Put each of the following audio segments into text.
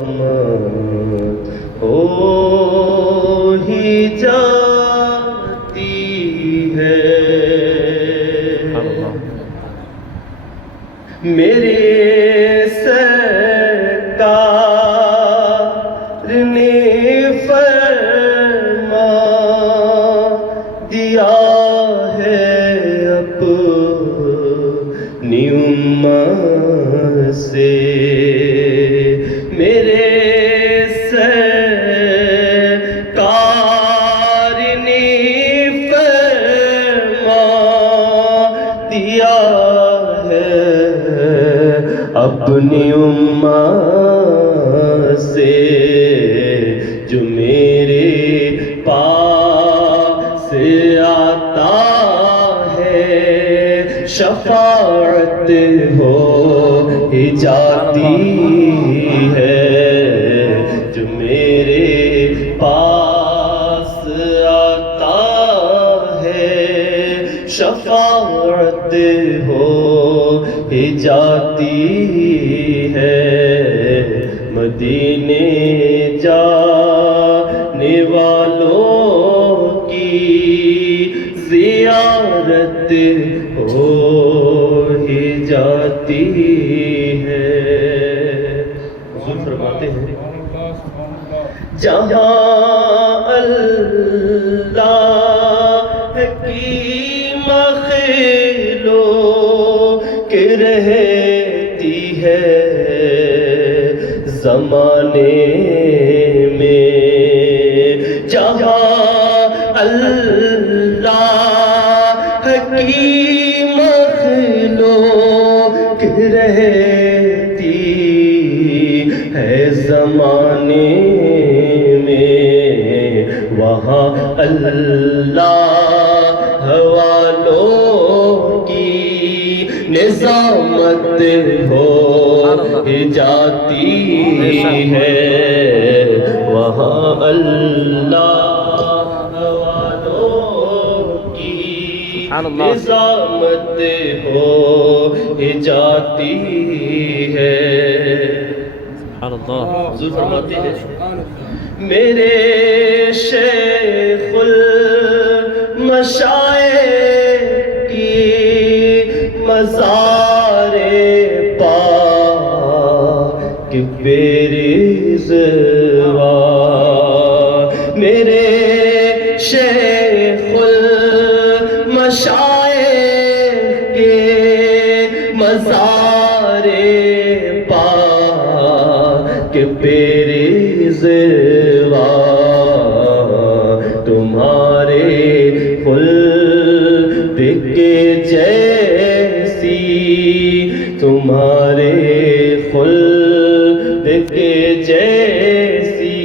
ہو ہی جاتی ہے میرے سرکار نے فرما دیا ہے اپنی امت سے میرے سرکار نے فرما دیا ہے اپنی امت سے جو میرے پاس آتا ہے شفاعت ہو ہی جاتی ہے جو میرے پاس آتا ہے شفاعت ہو ہی جاتی ہے مدینے جانے والوں کی زیارت ہو ہی جاتی ہے حضور فرماتے ہیں جہاں اللہ کی مخلوق رہتی ہے زمانے میں جہاں اللہ کی مخلوق رہتی ہے زمانے میں وہاں اللہ والوں کی نظامت ہو جاتی ہے وہاں اللہ والوں کی نظامت ہو جاتی ہے حضور فرماتے ہیں میرے شیخ المشائخ کی مزار پاک بے رضوان میرے شیخ المشائخ کے مزار پاک بے رضوان تمہارے خلد کے جیسی تمہارے خلد کے جیسی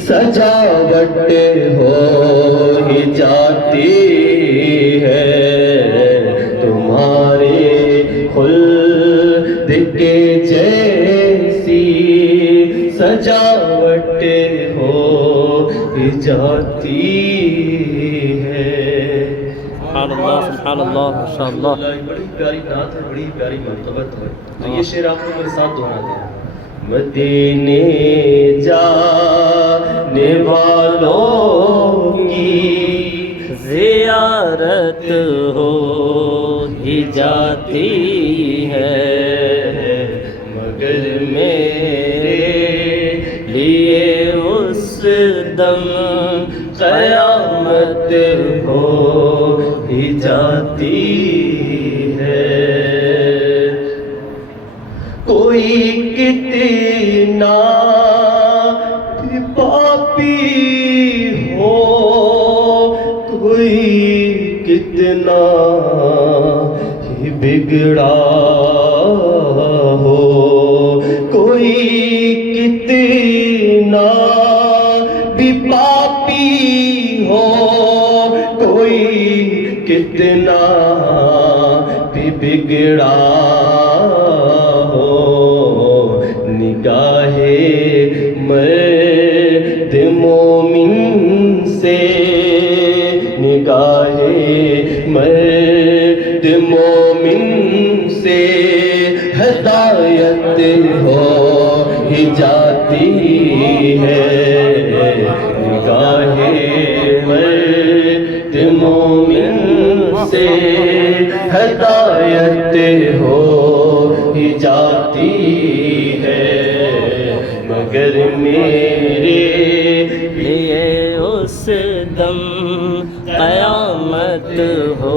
سجاوٹ ہو ہی جاتی ہے تمہارے خلد کے جیسی سجاوٹ ہو ہی جاتی ہے سبحان اللہ ماشاء اللہ بڑی پیاری نعت ہے بڑی پیاری مرتبت ہے تو یہ شعر آپ کو میرے ساتھ دہرا دیں مدینے جانے والوں کی زیارت ہو ہی جاتی ہے مگر میرے لیے اس دم قیامت ہو ہی جاتی ہے کوئی کتنا بھی پاپی ہو کوئی کتنا ہی بگڑا ہو کوئی کتنا بھی پاپی ہو کوئی کتنا بھی بگڑا ہو نگاہ مرد مومن سے نگاہ مرد مومن سے ہدایت ہو ہی جاتی ہے نگاہ مرد مومن سے ہدایت ہو ہی جاتی ہے مگر میرے لیے اس دم قیامت ہو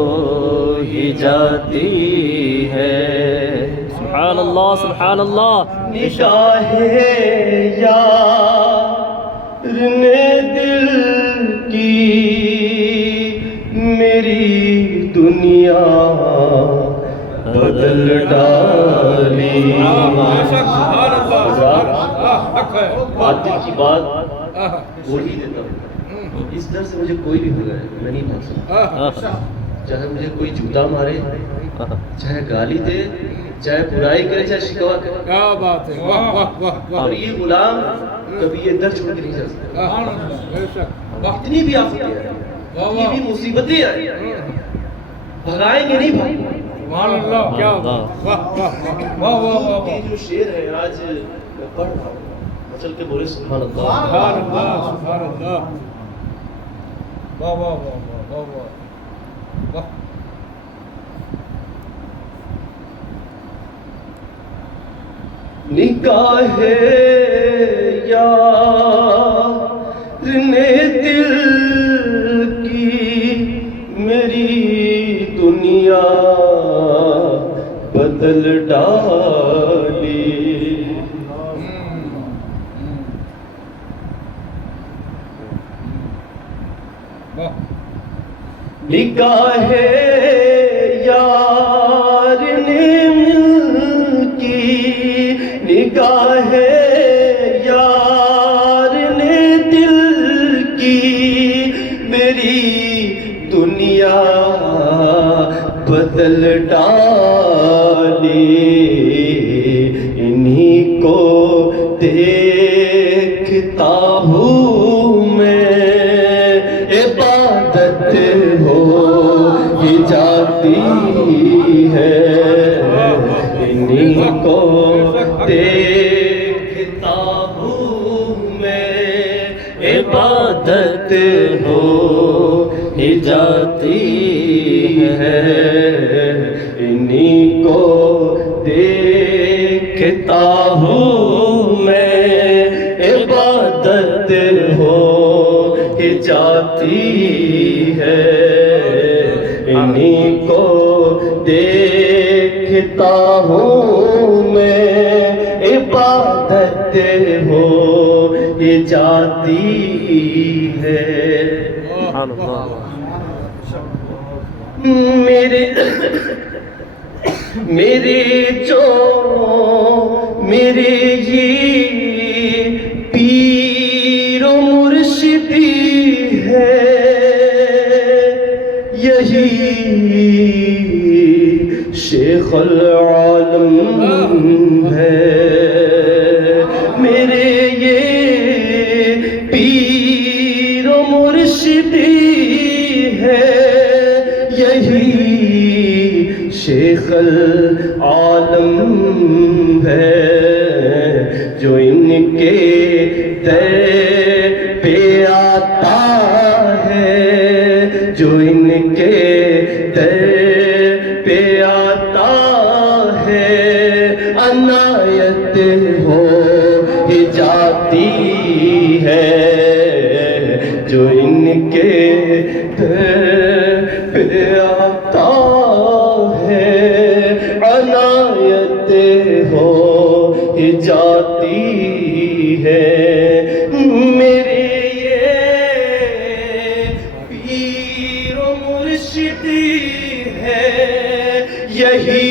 ہی جاتی ہے سبحان اللہ سبحان اللہ نگاہ یار نے دل کی میری دنیا بدل ڈالی بات دل کی بات بول ہی دیتا ہوں اس ڈر سے مجھے کوئی بھی ہو جائے میں نہیں بھاگ سکتا چاہے مجھے کوئی جوتا مارے چاہے گالی دے چاہے برائی کرے چاہے شکوا کرے کیا بات ہے واہ واہ واہ واہ اور یہ غلام کبھی یہ در چھوڑ کے نہیں جا سکتا بے شک واہ اتنی بھی آفتیں آئیں اتنی بھی مصیبتیں آئیں بھگائیں گے نہیں بھائی سبحان اللہ کیا واہ واہ واہ واہ واہ یہ جو شعر ہے آج میں پڑھ رہا ہوں چل کے بولے سبحان اللہ سبحان اللہ سبحان اللہ واہ واہ واہ واہ واہ واہ نگاہ یار نے دل کی میری دنیا بدل ڈالی نگاہ یار نے مل کی نگاہ یار نے دل کی میری دنیا بدل ڈالی انہی کو دیکھتا ہوں میں عبادت ہو ہی جاتی ہے انہی کو دیکھتا ہوں میں عبادت ہو ہی جاتی ہے انہی کو دیکھتا ہوں میں عبادت ہو ہی جاتی ہے انہی کو دیکھتا ہوں میں عبادت ہو ہی جاتی ہے میرے جو میرے یہ پیر و مرشدی ہے یہی شیخ العالم ہے میرے یہ پیر و مرشدی ہے یہی شیخ العالم ہے جو ان کے در پہ آتا ہے جو ان کے در پہ آتا ہے عنایت ہو ہی جاتی ہے جو ان کے در پہ آتا ہے عنایت ہو ہی جاتی ہے میرے یہ پیر و مرشدی ہے یہی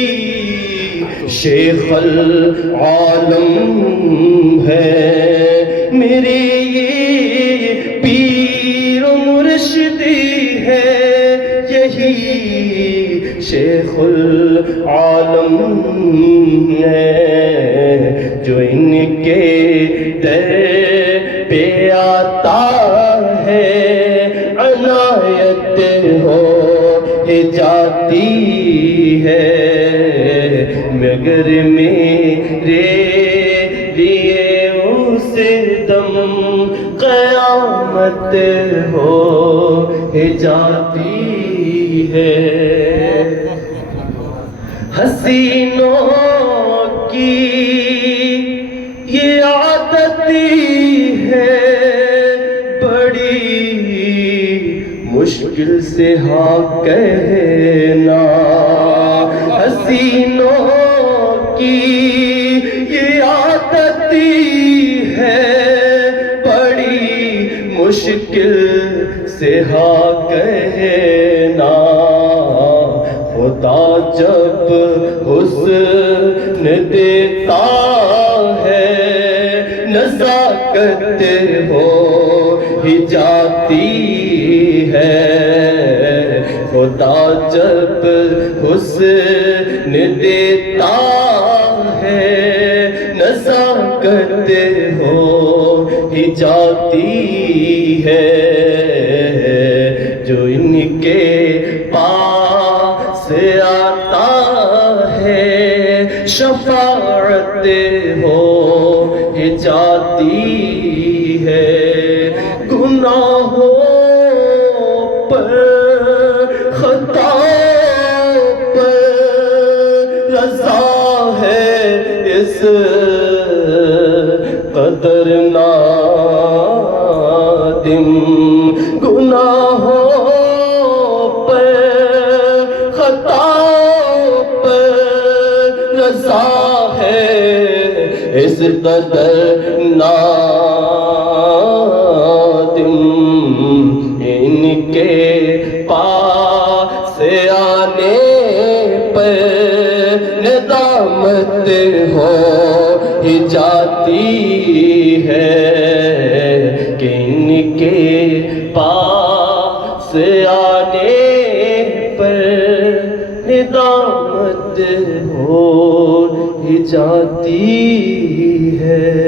شیخ العالم ہے میرے یہ پیر و مرشدی ہے یہی شیخ العالم ہے جو ان کے در پہ آتا ہے عنایت ہو ہی جاتی ہے مگر میرے لیے دم قیامت ہو ہی جاتی ہے حسینوں کی یہ عادت ہے بڑی مشکل سے ہاں کہنا حسینوں کی یہ عادت ہے بڑی مشکل سے ہاں کہنا خدا جب حسن دیتا ہے نزاکت ہو ہی جاتی ہے خدا جب حسن دیتا ہے نزاکت ہو ہی جاتی ہے جو ان کے پاس آتا ہے شفاعت ہو ہی جاتی ہے گناہوں پر خطا پر رضا ہے اس قدر نادم گناہوں پر خطا پر رضا ہے اس قدر نادم ان کے پاس آنے پر ندامت ہو ہی جاتی ہے کہ ان کے پاس آنے پر ندامت ہو ہی جاتی ہے